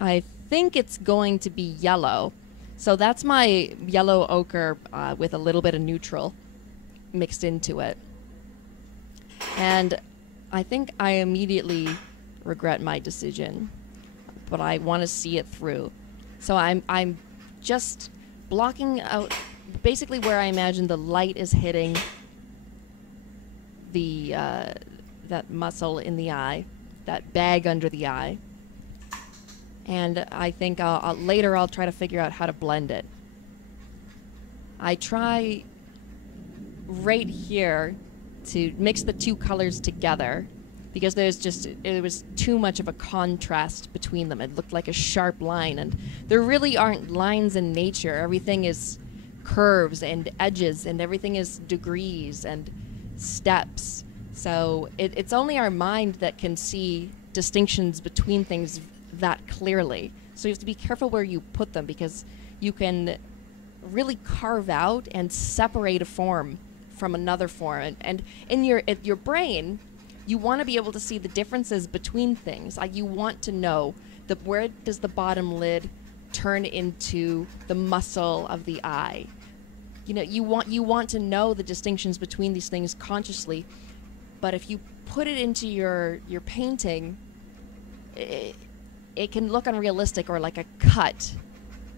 I think it's going to be yellow. So that's my yellow ochre with a little bit of neutral mixed into it. And I think I immediately regret my decision, but I want to see it through. So I'm just blocking out basically where I imagine the light is hitting the that muscle in the eye, that bag under the eye. And I think later I'll try to figure out how to blend it. I try right here to mix the two colors together because it was too much of a contrast between them. It looked like a sharp line, and there really aren't lines in nature. Everything is curves and edges, and everything is degrees and steps. So it's only our mind that can see distinctions between things that clearly. So you have to be careful where you put them because you can really carve out and separate a form from another form. And in your brain, you want to be able to see the differences between things. Like you want to know where does the bottom lid turn into the muscle of the eye. You know, you want to know the distinctions between these things consciously, but if you put it into your painting, it can look unrealistic or like a cut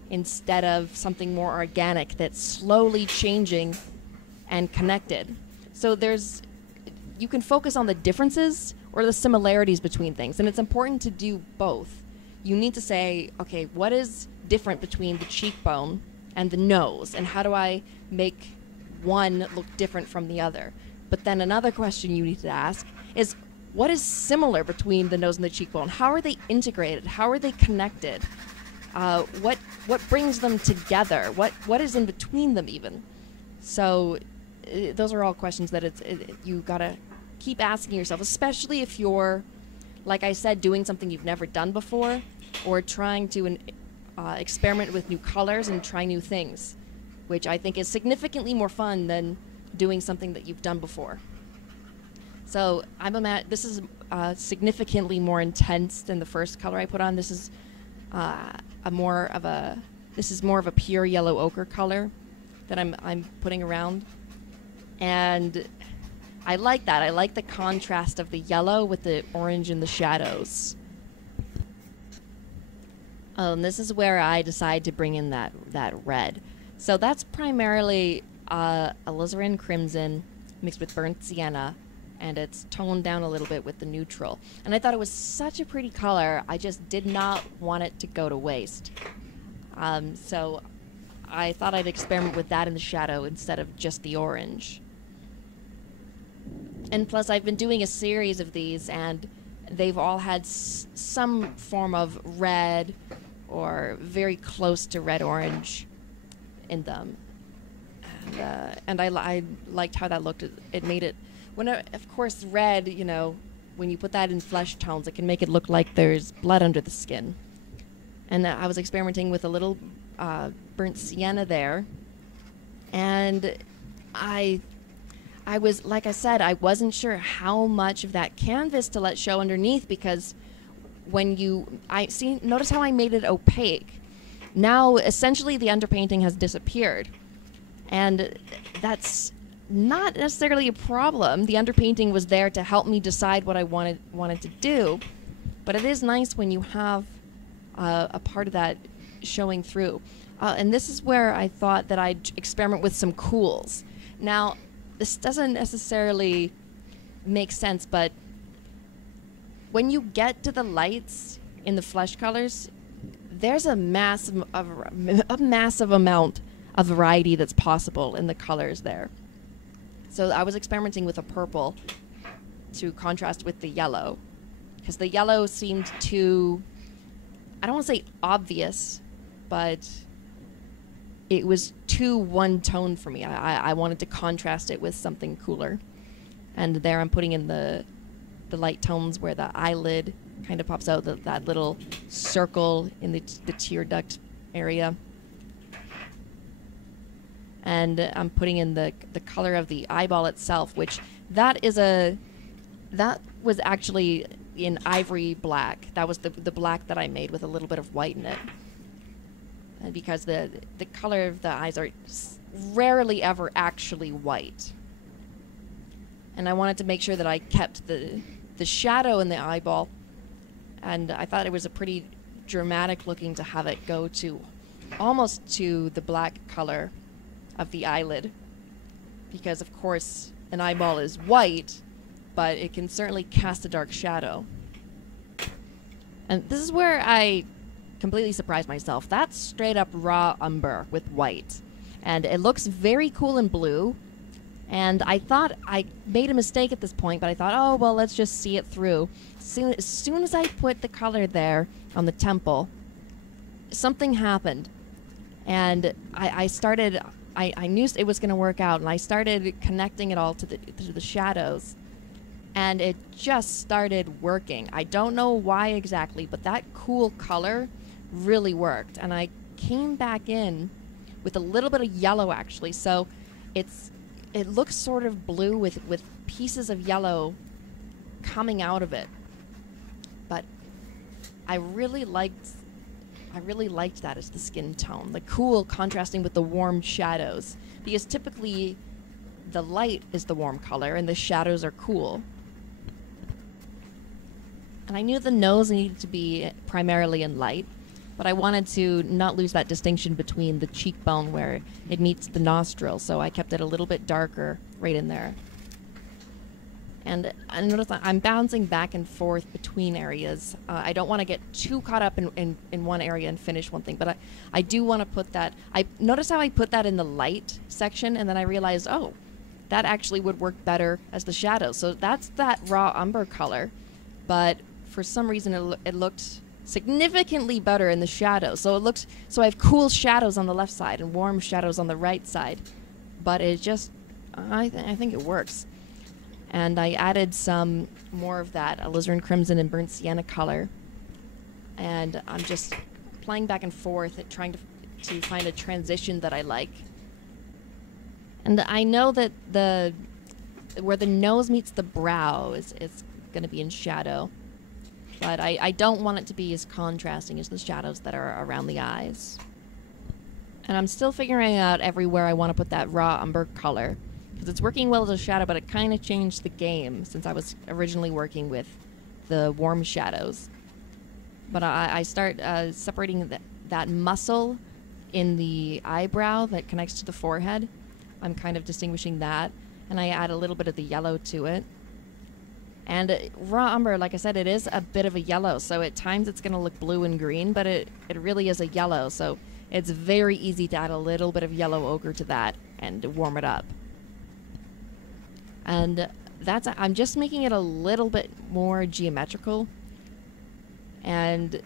instead of something more organic that's slowly changing and connected. So you can focus on the differences or the similarities between things, and it's important to do both. You need to say, okay, what is different between the cheekbone and the nose, and how do I make one look different from the other? But then another question you need to ask is, what is similar between the nose and the cheekbone? How are they integrated? How are they connected? What brings them together? What is in between them even? So those are all questions that you gotta keep asking yourself, especially if you're, like I said, doing something you've never done before, or trying to experiment with new colors and try new things, which I think is significantly more fun than doing something that you've done before. So this is significantly more intense than the first color I put on. This is more of a pure yellow ochre color that I'm putting around, and I like that. I like the contrast of the yellow with the orange in the shadows. This is where I decide to bring in that red. So that's primarily alizarin crimson mixed with burnt sienna, and it's toned down a little bit with the neutral. And I thought it was such a pretty color, I just did not want it to go to waste. So I thought I'd experiment with that in the shadow instead of just the orange. And plus, I've been doing a series of these, and they've all had some form of red or very close to red-orange in them. And I liked how that looked. It made it, of course, red, you know, when you put that in flesh tones, it can make it look like there's blood under the skin. And I was experimenting with a little burnt sienna there. And I was, like I said, I wasn't sure how much of that canvas to let show underneath, because notice how I made it opaque. Now, essentially, the underpainting has disappeared. And that's not necessarily a problem. The underpainting was there to help me decide what I wanted to do. But it is nice when you have a part of that showing through. And this is where I thought that I'd experiment with some cools. Now, this doesn't necessarily make sense, but when you get to the lights in the flesh colors, there's a massive amount of variety that's possible in the colors there. So I was experimenting with a purple to contrast with the yellow, because the yellow seemed too, I don't want to say obvious, but it was too one tone for me. I wanted to contrast it with something cooler. And there I'm putting in the light tones where the eyelid kind of pops out, that little circle in the tear duct area. And I'm putting in the color of the eyeball itself, which that was actually in ivory black. That was the black that I made with a little bit of white in it. And because the color of the eyes are rarely ever actually white. And I wanted to make sure that I kept the shadow in the eyeball. And I thought it was a pretty dramatic looking to have it go to almost to the black color of the eyelid. Because of course an eyeball is white, but it can certainly cast a dark shadow. And this is where I completely surprised myself. That's straight up raw umber with white. And it looks very cool in blue. And I thought I made a mistake at this point, but I thought, oh, well, let's just see it through. As soon as I put the color there on the temple, something happened. And I knew it was going to work out, and I started connecting it all to the shadows. And it just started working. I don't know why exactly, but that cool color really worked. And I came back in with a little bit of yellow, actually. So it looks sort of blue with pieces of yellow coming out of it. But I really liked that as the skin tone, the cool contrasting with the warm shadows, because typically the light is the warm color and the shadows are cool. And I knew the nose needed to be primarily in light, but I wanted to not lose that distinction between the cheekbone where it meets the nostril, so I kept it a little bit darker right in there. And I noticed that I'm bouncing back and forth between areas. I don't want to get too caught up in one area and finish one thing, but I do want to put that... I noticed how I put that in the light section, and then I realized, oh, that actually would work better as the shadow. So that's that raw umber color, but for some reason it looked significantly better in the shadow. So I have cool shadows on the left side and warm shadows on the right side, but it just... I think it works. And I added some more of that alizarin crimson and burnt sienna color. And I'm just playing back and forth at trying to find a transition that I like. And I know that where the nose meets the brow is going to be in shadow. But I don't want it to be as contrasting as the shadows that are around the eyes. And I'm still figuring out everywhere I want to put that raw umber color. Because it's working well as a shadow, but it kind of changed the game since I was originally working with the warm shadows. But I start separating that muscle in the eyebrow that connects to the forehead. I'm kind of distinguishing that, and I add a little bit of the yellow to it. And raw umber, like I said, it is a bit of a yellow, so at times it's going to look blue and green, but it really is a yellow, so it's very easy to add a little bit of yellow ochre to that and warm it up. And I'm just making it a little bit more geometrical, and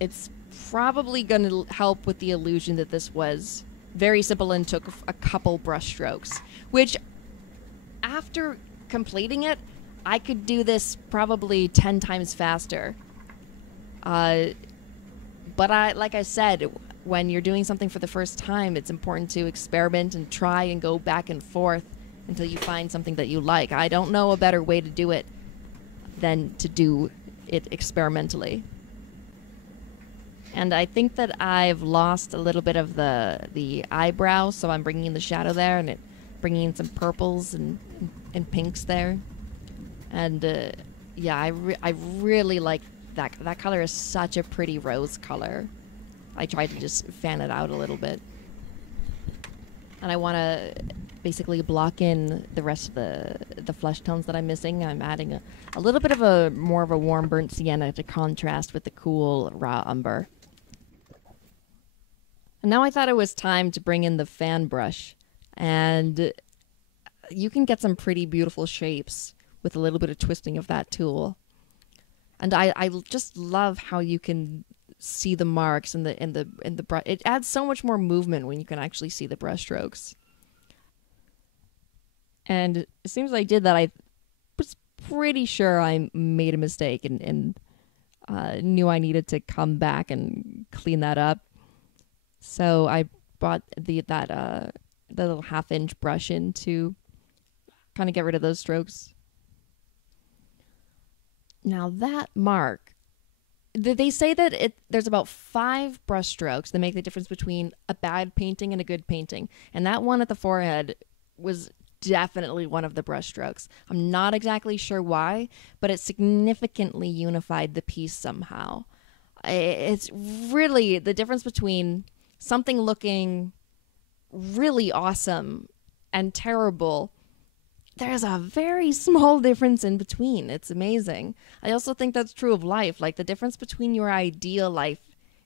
it's probably going to help with the illusion that this was very simple and took a couple brush strokes, which after completing it, I could do this probably 10 times faster. But like I said, when you're doing something for the first time, it's important to experiment and try and go back and forth until you find something that you like. I don't know a better way to do it than to do it experimentally. And I think that I've lost a little bit of the eyebrow, so I'm bringing in the shadow there and bringing in some purples and pinks there. And yeah, I really like that. That color is such a pretty rose color. I tried to just fan it out a little bit. And I want to basically block in the rest of the flesh tones that I'm missing. I'm adding a little bit of more of a warm burnt sienna to contrast with the cool raw umber. And now I thought it was time to bring in the fan brush. And you can get some pretty beautiful shapes with a little bit of twisting of that tool. And I just love how you can see the marks in the brush. It adds so much more movement when you can actually see the brush strokes. And as soon as I did that, I was pretty sure I made a mistake and knew I needed to come back and clean that up. So I brought the little 1/2-inch brush in to kind of get rid of those strokes. Now that mark, they say that there's about 5 brushstrokes that make the difference between a bad painting and a good painting. And that one at the forehead was definitely one of the brushstrokes. I'm not exactly sure why, but it significantly unified the piece somehow. It's really the difference between something looking really awesome and terrible. There's a very small difference in between. It's amazing. I also think that's true of life. Like the difference between your ideal life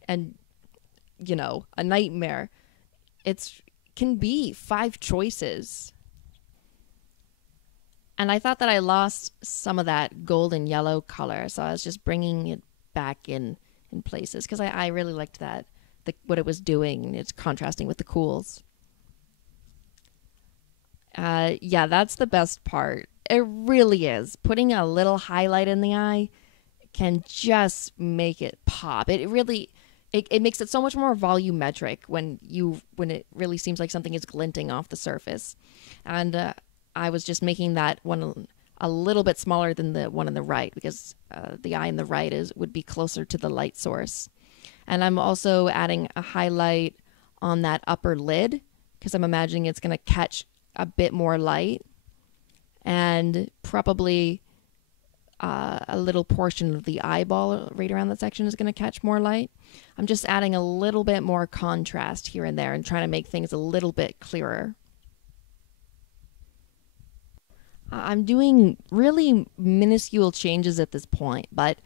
and, a nightmare, it's can be 5 choices. And I thought that I lost some of that golden yellow color, so I was just bringing it back in places because I really liked that, what it was doing. It's contrasting with the cools. Yeah, that's the best part. It really is. Putting a little highlight in the eye can just make it pop. It really, it makes it so much more volumetric when it really seems like something is glinting off the surface. And I was just making that one a little bit smaller than the one on the right because the eye on the right would be closer to the light source. And I'm also adding a highlight on that upper lid because I'm imagining it's going to catch a bit more light, and probably a little portion of the eyeball right around that section is going to catch more light. I'm just adding a little bit more contrast here and there and trying to make things a little bit clearer. I'm doing really minuscule changes at this point, but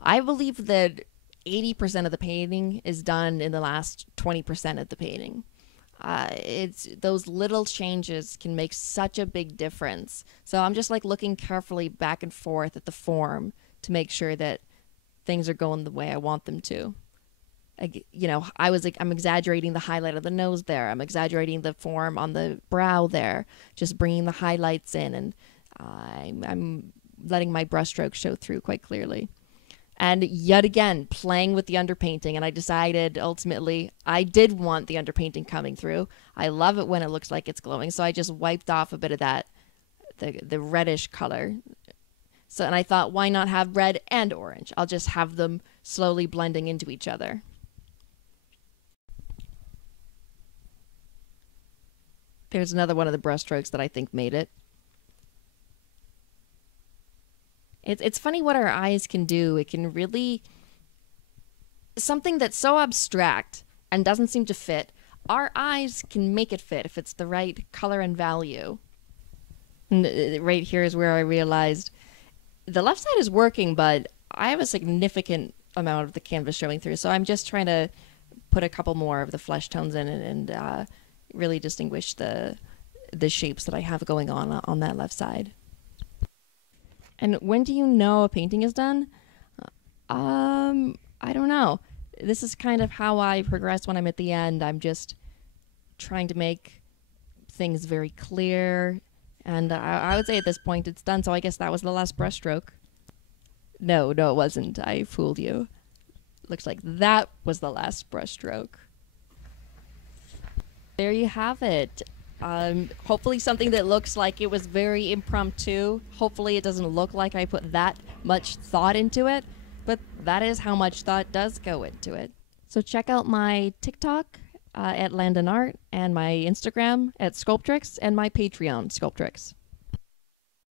I believe that 80% of the painting is done in the last 20% of the painting. It's those little changes can make such a big difference. So I'm just like looking carefully back and forth at the form to make sure that things are going the way I want them to. I'm exaggerating the highlight of the nose there. I'm exaggerating the form on the brow there, just bringing the highlights in, and I'm letting my brushstrokes show through quite clearly. And yet again, playing with the underpainting, and I decided ultimately I did want the underpainting coming through. I love it when it looks like it's glowing, so I just wiped off a bit of that, the reddish color. So, and I thought, why not have red and orange? I'll just have them slowly blending into each other. There's another one of the brushstrokes that I think made it. It's funny what our eyes can do. It can really... Something that's so abstract and doesn't seem to fit, our eyes can make it fit if it's the right color and value. And right here is where I realized the left side is working, but I have a significant amount of the canvas showing through, so I'm just trying to put a couple more of the flesh tones in and really distinguish the shapes that I have going on that left side. And when do you know a painting is done? I don't know. This is kind of how I progress when I'm at the end. I'm just trying to make things very clear. And I would say at this point it's done, so I guess that was the last brushstroke. No, it wasn't. I fooled you. Looks like that was the last brushstroke. There you have it. Hopefully something that looks like it was very impromptu. Hopefully it doesn't look like I put that much thought into it, but that is how much thought does go into it. So check out my TikTok at Landon Art, and my Instagram at Sculptrix, and my Patreon, Sculptrix.